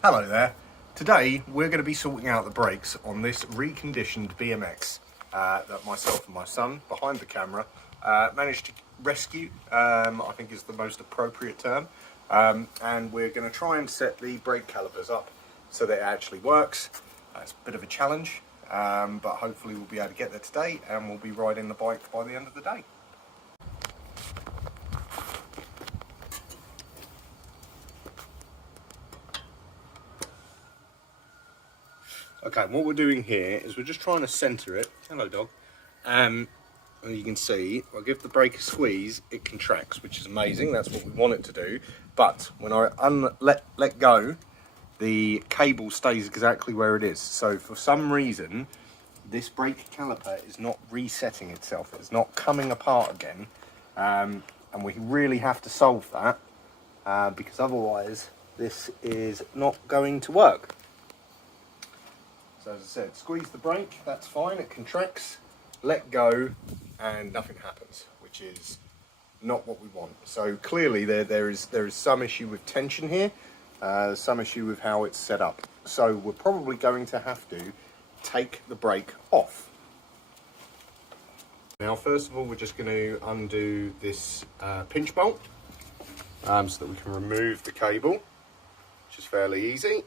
Hello there. Today we're going to be sorting out the brakes on this reconditioned BMX that myself and my son, behind the camera, managed to rescue, I think is the most appropriate term. And we're going to try and set the brake calipers up so that it actually works. It's a bit of a challenge, but hopefully we'll be able to get there today and we'll be riding the bike by the end of the day. Okay, what we're doing here is we're just trying to centre it. Hello, dog. And you can see, I give the brake a squeeze, it contracts, which is amazing. That's what we want it to do. But when I let go, the cable stays exactly where it is. So for some reason, this brake caliper is not resetting itself. It's not coming apart again. And we really have to solve that because otherwise this is not going to work. So as I said, squeeze the brake, that's fine, it contracts, let go, and nothing happens, which is not what we want. So clearly there is some issue with tension here, some issue with how it's set up. So we're probably going to have to take the brake off. Now first of all, we're just going to undo this pinch bolt so that we can remove the cable, which is fairly easy.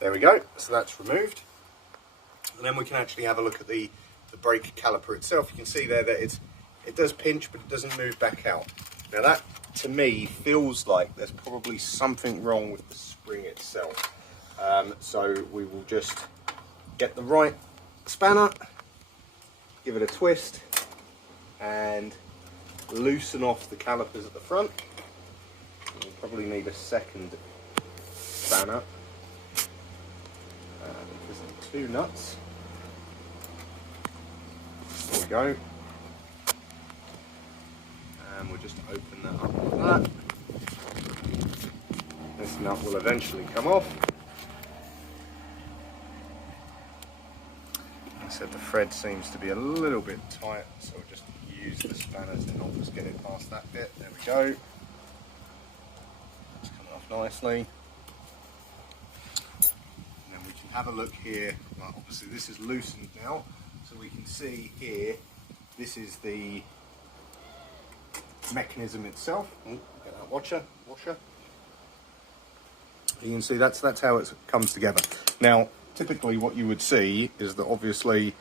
There we go, so that's removed. And then we can actually have a look at the brake caliper itself. You can see there that it does pinch, but it doesn't move back out. Now that, to me, feels like there's probably something wrong with the spring itself. So we will just get the right spanner, give it a twist, and loosen off the calipers at the front. We'll probably need a second spanner. Because they're two nuts. There we go. And we'll just open that up like that. This nut will eventually come off. Like I said, the thread seems to be a little bit tight, so we'll just use the spanner to help us get it past that bit. There we go. It's coming off nicely. Have a look here. Well, obviously this is loosened now, so we can see here this is the mechanism itself. Get that washer. You can see that's how it comes together. Now typically what you would see is that obviously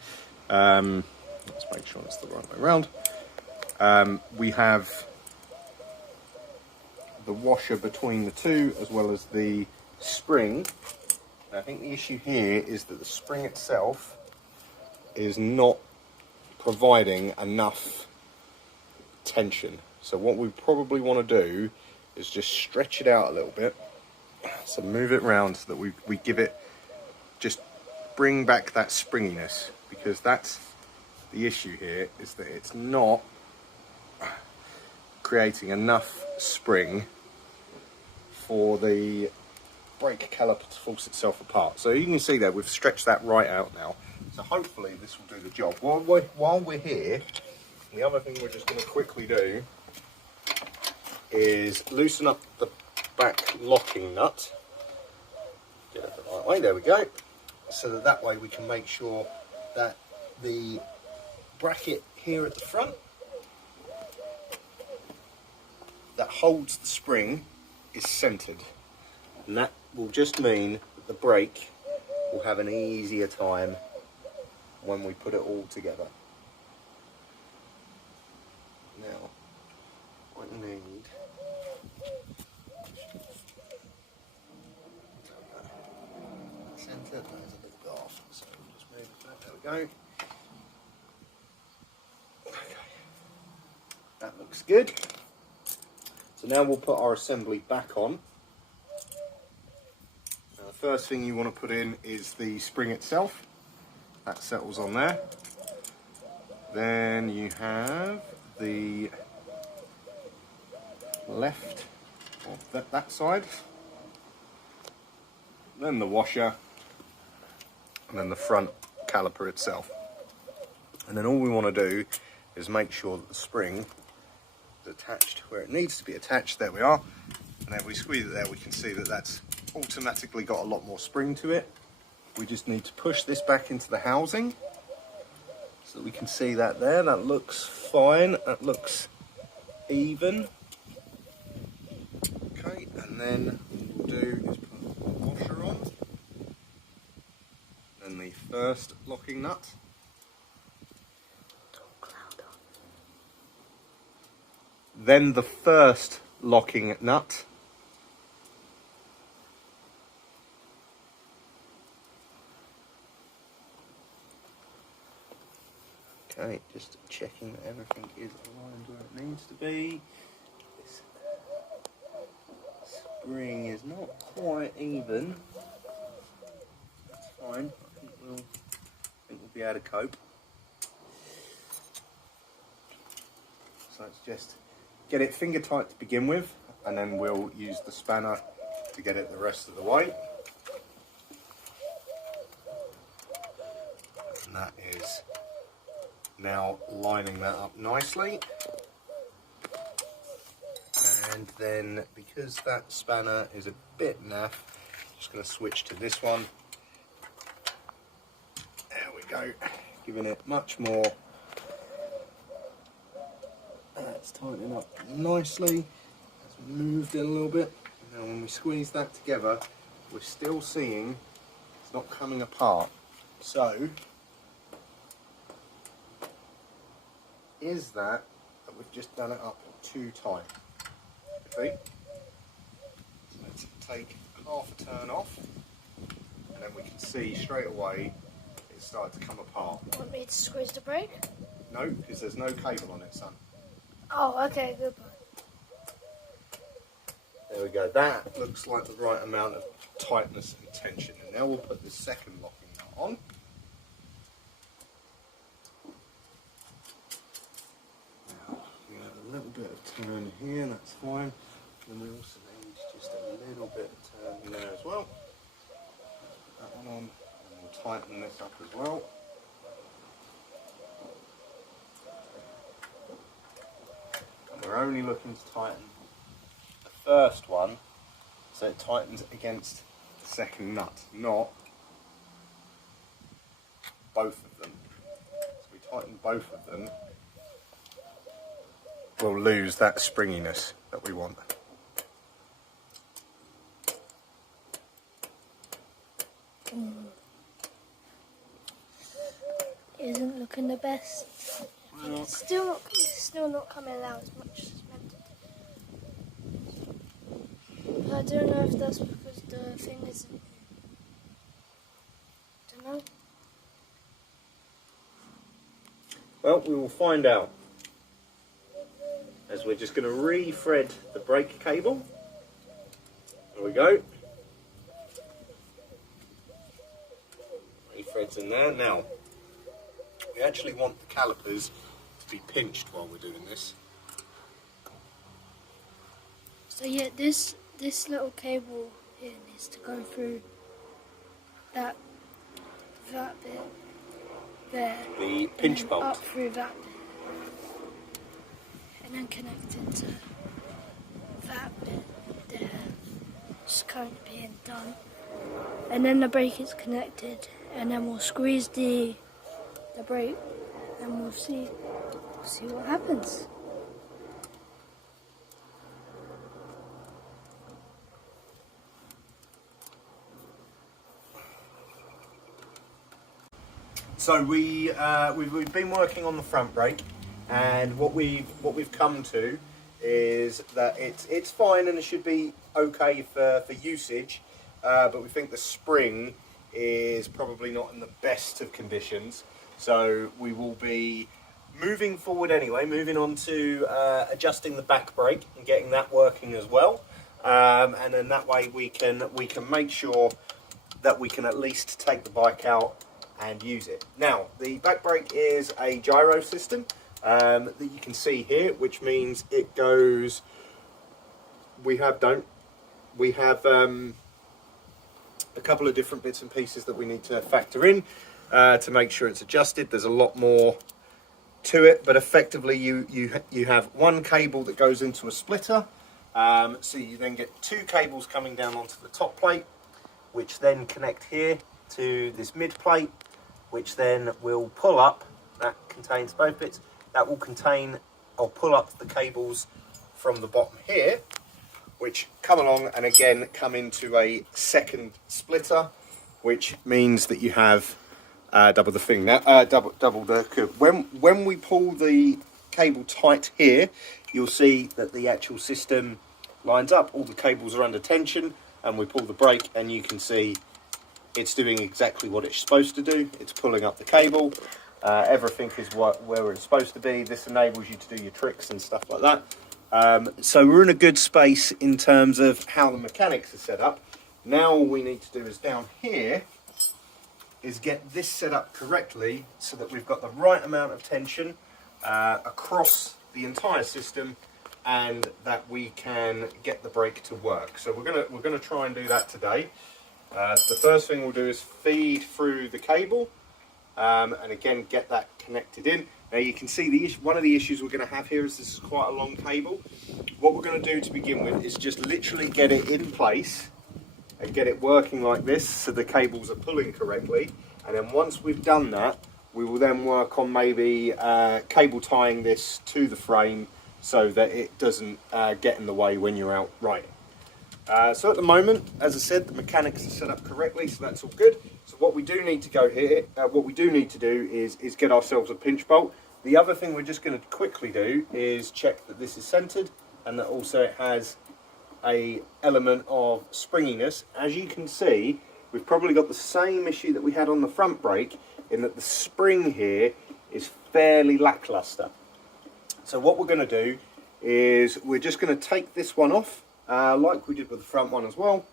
let's make sure it's the right way around. We have the washer between the two as well as the spring. I think the issue here is that the spring itself is not providing enough tension. So what we probably want to do is just stretch it out a little bit. So move it around so that we give it, just bring back that springiness, because that's the issue here, is that it's not creating enough spring for the brake caliper to force itself apart. So you can see there, we've stretched that right out now. So hopefully this will do the job. While we're here, the other thing we're just going to quickly do is loosen up the back locking nut. Get it the right way, there we go. So that way we can make sure that the bracket here at the front that holds the spring is centered. And that will just mean that the brake will have an easier time when we put it all together. Now, what you need centre, that is a little bit off, so we'll just move that, there we go. Okay, that looks good. So now we'll put our assembly back on. First thing you want to put in is the spring itself. That settles on there. Then you have the left of that side. Then the washer. And then the front caliper itself. And then all we want to do is make sure that the spring is attached where it needs to be attached. There we are. And then we squeeze it there, we can see that that's automatically got a lot more spring to it. We just need to push this back into the housing so that we can see that there. That looks fine, that looks even. Okay, and then what we'll do is put the washer on. Then the first locking nut. Then the first locking nut. Okay, just checking that everything is aligned where it needs to be. This spring is not quite even. That's fine. I think we'll be able to cope. So let's just get it finger tight to begin with, and then we'll use the spanner to get it the rest of the way. And that is now lining that up nicely. And then, because that spanner is a bit naff, I'm just going to switch to this one. There we go, giving it much more. That's tightening up nicely. It's moved in a little bit. Now when we squeeze that together, we're still seeing it's not coming apart. So, is that we've just done it up too tight? See? So let's take half a turn off, and then we can see straight away it's started to come apart. Want me to squeeze the brake? No, because there's no cable on it, son. Oh, okay, good point. There we go. That looks like the right amount of tightness and tension. And now we'll put the second locking nut on. Now, we have a little bit of turn here, that's fine. And we also need just a little bit of turn there as well. Put that one on, and we'll tighten this up as well. And we're only looking to tighten the first one so it tightens against the second nut, not both of them. So we tighten both of them, we'll lose that springiness that we want. Isn't looking the best. Well, It's still not coming out as much as meant to. But I don't know if that's because the thing isn't. Don't know. well, we will find out. As we're just going to re-thread the brake cable. There we go. Re-threads in there. Now, we actually want the calipers to be pinched while we're doing this. So yeah, this little cable here needs to go through that bit there. The pinch and then bolt. up through that bit. And then connect it to that bit there. It's currently being done. And then the brake is connected, and then we'll squeeze the brake, and we'll see what happens. So we've been working on the front brake, and what we've come to is that it's fine and it should be okay for usage, but we think the spring is probably not in the best of conditions. So we will be moving forward anyway, moving on to adjusting the back brake and getting that working as well, and then that way we can make sure that we can at least take the bike out and use it. Now, the back brake is a gyro system that you can see here, which means it goes. We have a couple of different bits and pieces that we need to factor in to make sure it's adjusted. There's a lot more to it, but effectively you have one cable that goes into a splitter, So you then get two cables coming down onto the top plate, which then connect here to this mid plate, which then will pull up. That contains both bits. That will contain or pull up the cables from the bottom here, which come along and again come into a second splitter, which means that you have double the thing now, double the. When we pull the cable tight here, you'll see that the actual system lines up. All the cables are under tension, and we pull the brake, and you can see it's doing exactly what it's supposed to do. It's pulling up the cable. Everything is where it's supposed to be. This enables you to do your tricks and stuff like that. So we're in a good space in terms of how the mechanics are set up. Now all we need to do is down here is get this set up correctly so that we've got the right amount of tension across the entire system, and that we can get the brake to work. So we're gonna try and do that today. So the first thing we'll do is feed through the cable, and again get that connected in. Now you can see one of the issues we're going to have here is this is quite a long cable. What we're going to do to begin with is just literally get it in place and get it working like this so the cables are pulling correctly, and then once we've done that, we will then work on maybe cable tying this to the frame so that it doesn't get in the way when you're out riding. So at the moment, as I said, the mechanics are set up correctly, so that's all good. So what we do need to go here, what we do need to do is get ourselves a pinch bolt. The other thing we're just going to quickly do is check that this is centered and that also it has a element of springiness. As you can see, we've probably got the same issue that we had on the front brake in that the spring here is fairly lackluster. So what we're going to do is we're just going to take this one off. Like we did with the front one as well,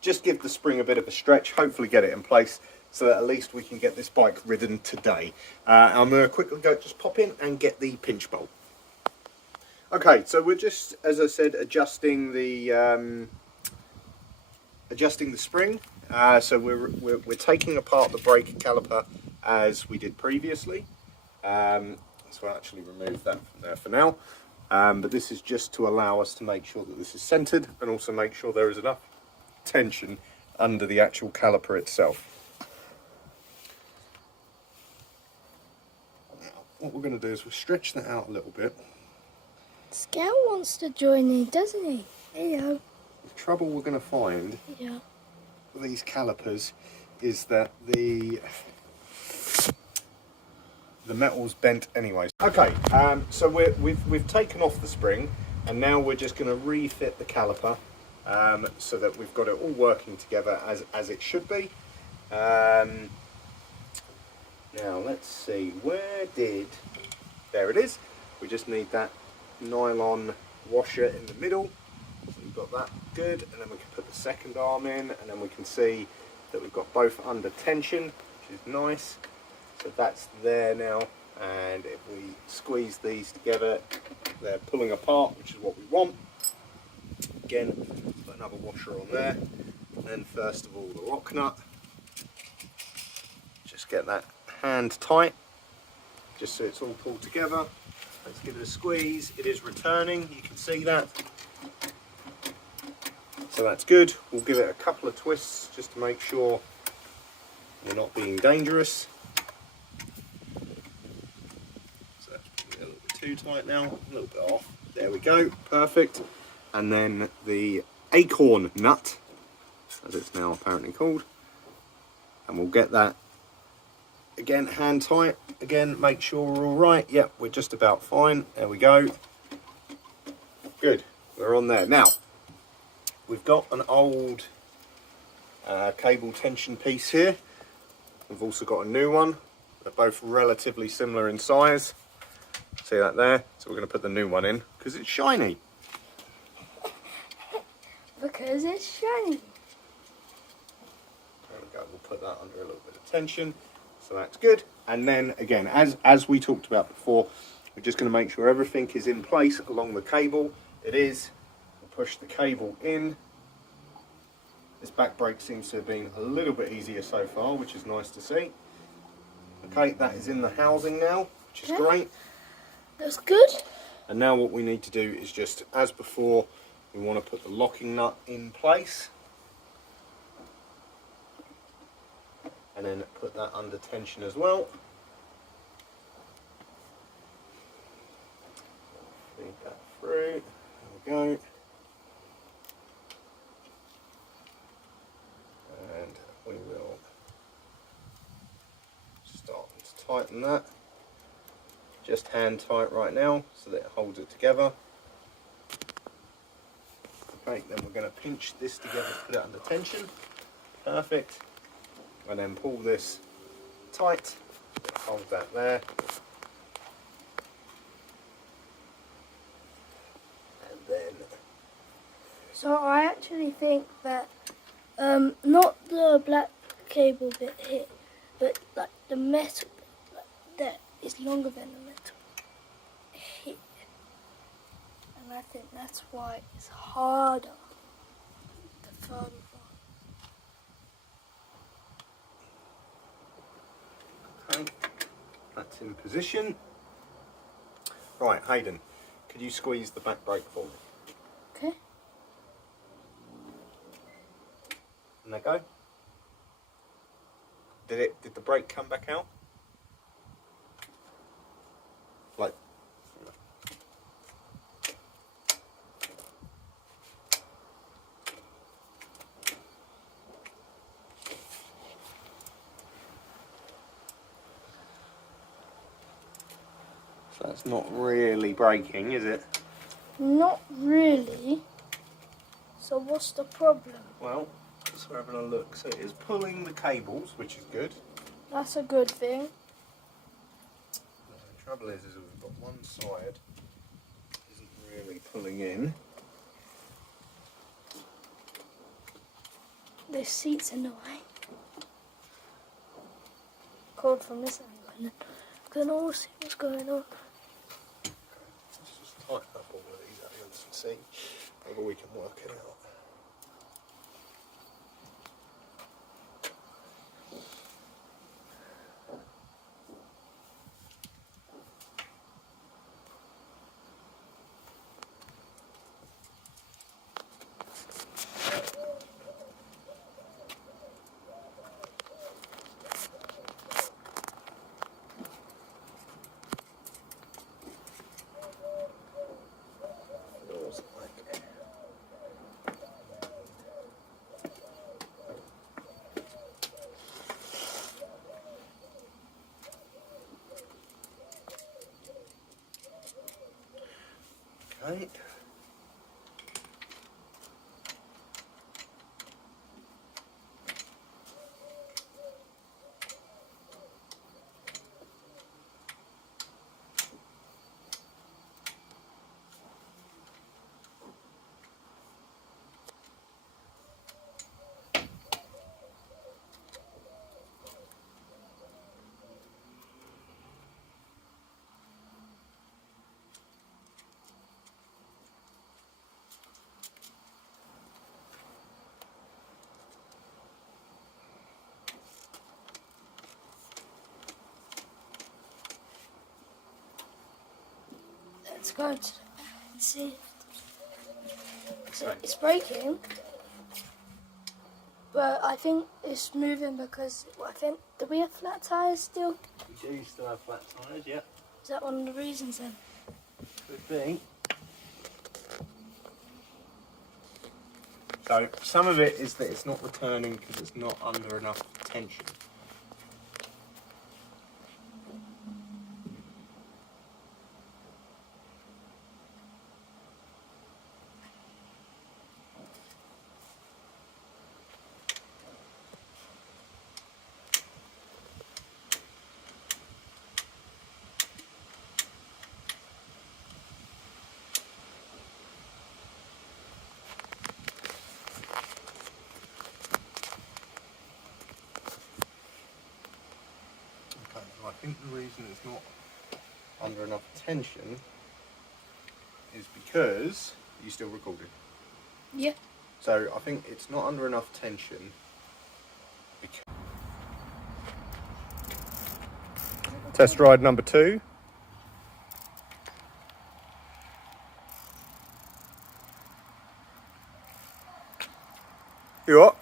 just give the spring a bit of a stretch, hopefully get it in place so that at least we can get this bike ridden today. I'm going to quickly just pop in and get the pinch bolt. Okay, so we're just, as I said, adjusting the spring. So we're taking apart the brake caliper as we did previously. So I'll actually remove that from there for now. But this is just to allow us to make sure that this is centered and also make sure there is enough tension under the actual caliper itself. Now, what we're going to do is we'll stretch that out a little bit. Scout wants to join in, doesn't he? Hello. The trouble we're going to find with these calipers is that the metal's bent anyway. Okay, so we've taken off the spring, and now we're just going to refit the caliper so that we've got it all working together as it should be. Now let's see, there it is. We just need that nylon washer in the middle. So we've got that good, and then we can put the second arm in, and then we can see that we've got both under tension, which is nice. So that's there now, and if we squeeze these together, they're pulling apart, which is what we want. Again, put another washer on there, and then first of all the lock nut. Just get that hand tight, just so it's all pulled together. Let's give it a squeeze. It is returning, you can see that. So that's good. We'll give it a couple of twists just to make sure we're not being dangerous. Too tight now, a little bit off. There we go, perfect. And then the acorn nut, as it's now apparently called, and we'll get that again hand tight. Again, make sure we're all right. Yep, we're just about fine. There we go. Good, we're on there. Now, we've got an old cable tension piece here. We've also got a new one. They're both relatively similar in size. See that there? So we're going to put the new one in because it's shiny. Because it's shiny. There we go. We'll put that under a little bit of tension. So that's good. And then again, as we talked about before, we're just going to make sure everything is in place along the cable. It is. We'll push the cable in. This back brake seems to have been a little bit easier so far, which is nice to see. Okay, that is in the housing now, which is great. That's good. And now what we need to do is just, as before, we want to put the locking nut in place and then put that under tension as well. Feed that through. There we go. And we will start to tighten that. Just hand tight right now so that it holds it together. Okay, then we're going to pinch this together, put it under tension. Perfect. And then pull this tight. Hold that there. And then. So I actually think that not the black cable bit here, but like the metal bit, like that, is longer than the metal here. And I think that's why it's harder the further on. Okay, that's in position. Right, Hayden, could you squeeze the back brake for me? Okay. And there go. Did the brake come back out? Like. So that's not really braking, is it? Not really. So what's the problem? Well, so we're having a look. So it is pulling the cables, which is good. That's a good thing. The trouble is we've got one side isn't really pulling in. The seat's in the way. Cold from this angle. I can all see what's going on. Let's just tighten up all of these areas and see maybe we can work it out. Okay. Let's go to the back and see. So it's braking, but I think it's moving because do we have flat tires still? We do still have flat tyres, yeah. Is that one of the reasons then? Could be. So some of it is that it's not returning because it's not under enough tension. I think the reason it's not under enough tension is because you still recorded. Yeah. So I think it's not under enough tension. Test ride number 2. You what?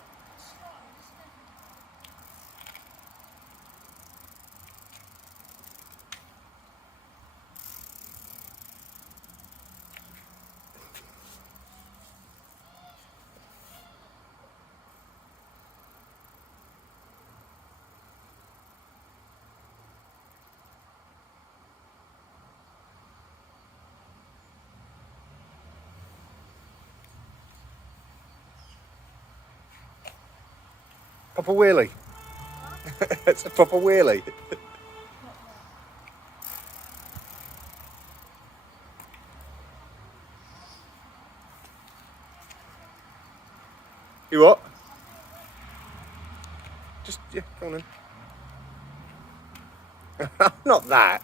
Proper wheelie. It's a proper wheelie. You what? Just, yeah, go on then. Not that.